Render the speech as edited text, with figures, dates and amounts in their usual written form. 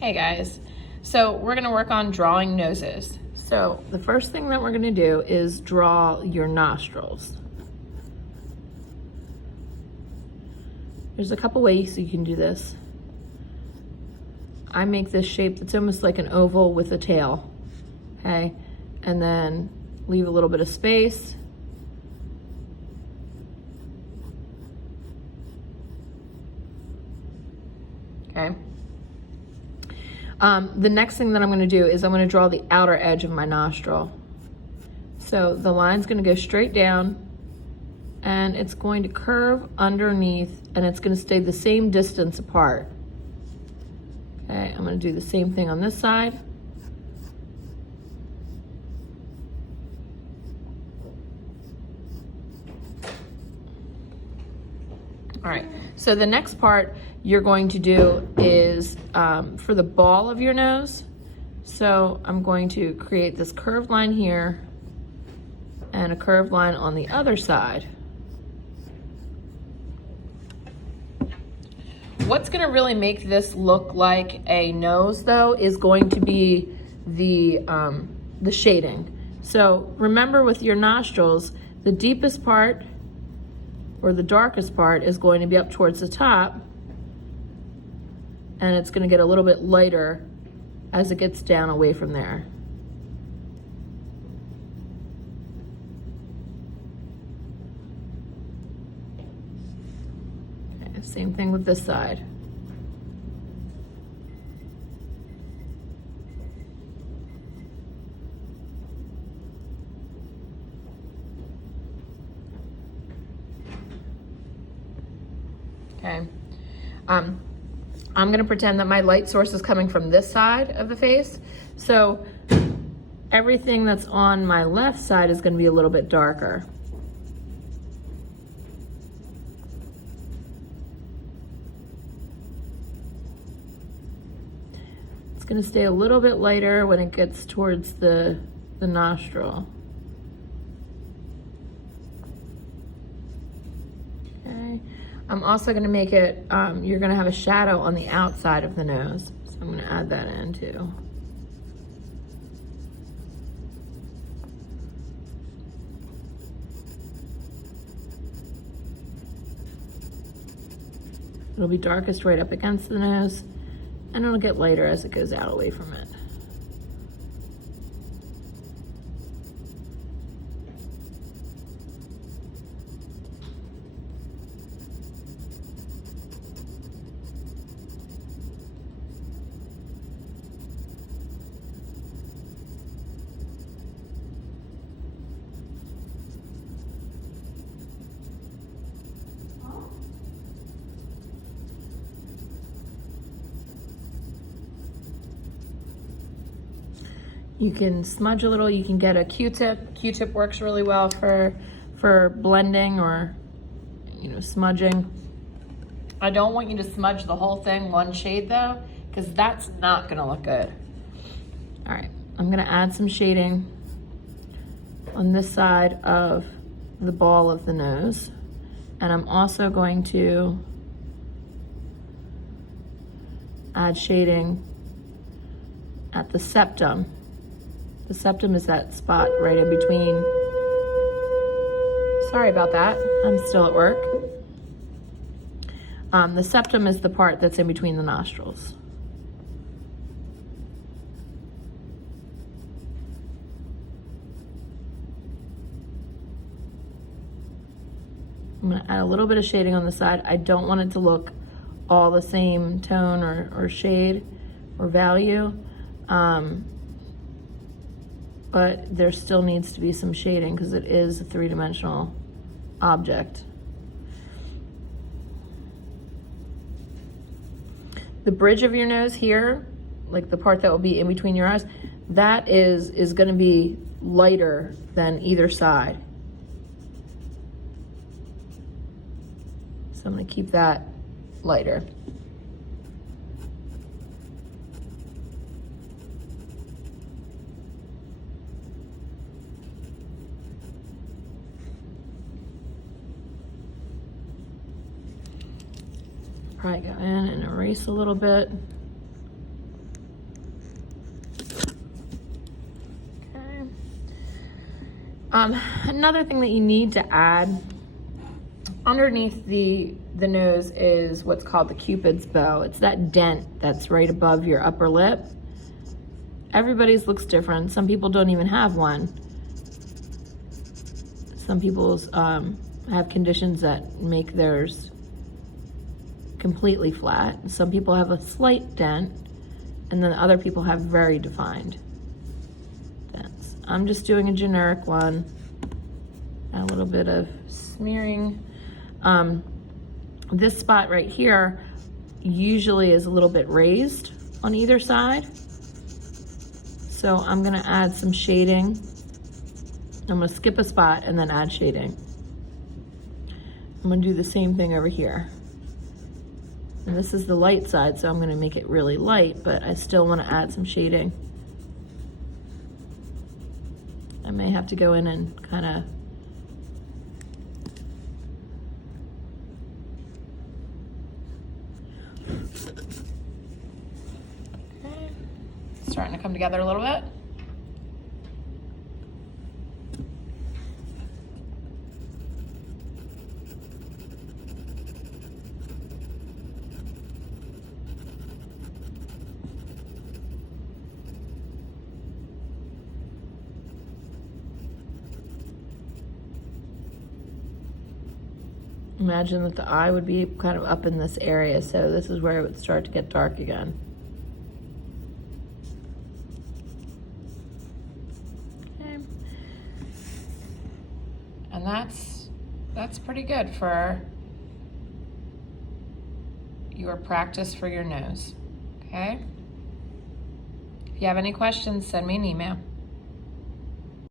Hey guys, so we're gonna work on drawing noses. So the first thing that we're gonna do is draw your nostrils. There's a couple ways you can do this. I make this shape that's almost like an oval with a tail, okay? And then leave a little bit of space. Okay. The next thing that I'm going to do is I'm going to draw the outer edge of my nostril. So the line's going to go straight down and it's going to curve underneath and it's going to stay the same distance apart. Okay, I'm going to do the same thing on this side. All right, so the next part you're going to do is for the ball of your nose. So I'm going to create this curved line here and a curved line on the other side. What's gonna really make this look like a nose though is going to be the shading. So remember with your nostrils, the deepest part or the darkest part is going to be up towards the top, and it's going to get a little bit lighter as it gets down away from there. Okay, same thing with this side. Okay. I'm gonna pretend that my light source is coming from this side of the face. So everything that's on my left side is gonna be a little bit darker. It's gonna stay a little bit lighter when it gets towards the nostril. Okay. I'm also gonna make it, you're gonna have a shadow on the outside of the nose. So I'm gonna add that in too. It'll be darkest right up against the nose, and it'll get lighter as it goes out away from it. You can smudge a little, you can get a Q-tip. Q-tip works really well for blending or, you know, smudging. I don't want you to smudge the whole thing one shade though, because that's not gonna look good. All right, I'm gonna add some shading on this side of the ball of the nose. And I'm also going to add shading at the septum. The septum is that spot right in between. Sorry about that, I'm still at work. The septum is the part that's in between the nostrils. I'm gonna add a little bit of shading on the side. I don't want it to look all the same tone or shade or value. But there still needs to be some shading because it is a three-dimensional object. The bridge of your nose here, like the part that will be in between your eyes, that is gonna be lighter than either side. So I'm gonna keep that lighter. Probably go in and erase a little bit. Another thing that you need to add underneath the nose is what's called the Cupid's bow. It's that dent that's right above your upper lip. Everybody's looks different. Some people don't even have one. Some people's have conditions that make theirs completely flat. Some people have a slight dent, and then other people have very defined dents. I'm just doing a generic one. A little bit of smearing. This spot right here usually is a little bit raised on either side. So I'm gonna add some shading. I'm gonna skip a spot and then add shading. I'm gonna do the same thing over here. And this is the light side, so I'm gonna make it really light, but I still wanna add some shading. I may have to go in and kinda starting to come together a little bit. Imagine that the eye would be kind of up in this area, so this is where it would start to get dark again. Okay. And that's pretty good for your practice for your nose, okay? If you have any questions, send me an email.